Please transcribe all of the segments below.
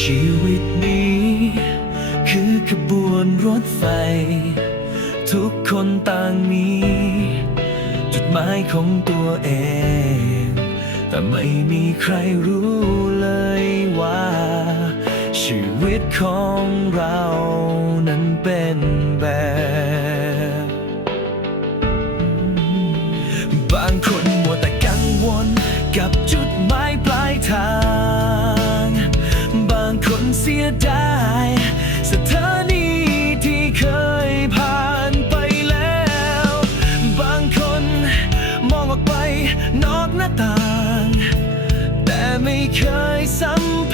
ชีวิตนี้ คือขบวนรถไฟ ทุกคนต่างมี จุดหมายของตัวเอง แต่ไม่มีใครรู้เลยว่า ชีวิตของเรา some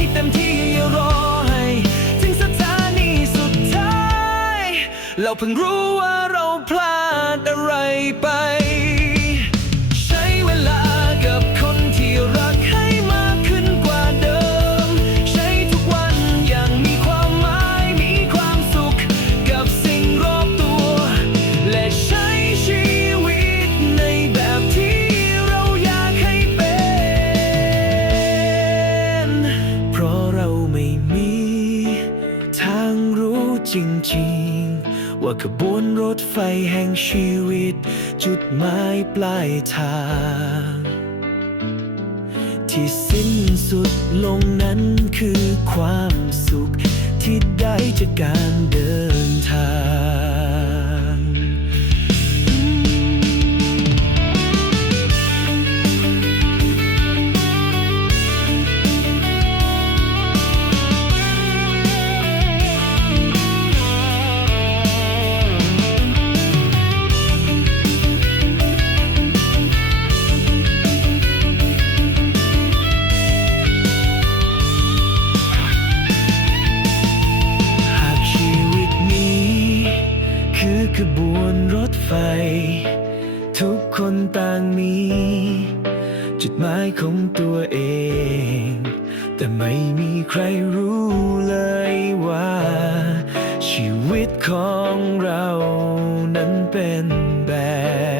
ให้เต็มที่อย่ารอให้ ถึงสถานีสุดท้าย เราเพิ่งรู้ว่าา ว่าขบวนรถไฟแห่งชีวิต จุดหมายปลายทาง ที่สิ้นสุดลงนั้นคือความสุขที่ได้จากการเดิน ไฟ ทุกคนต่างมี จุดหมายของตัวเอง แต่ไม่มีใครรู้เลยว่า ชีวิตของเรานั้นเป็นแบบ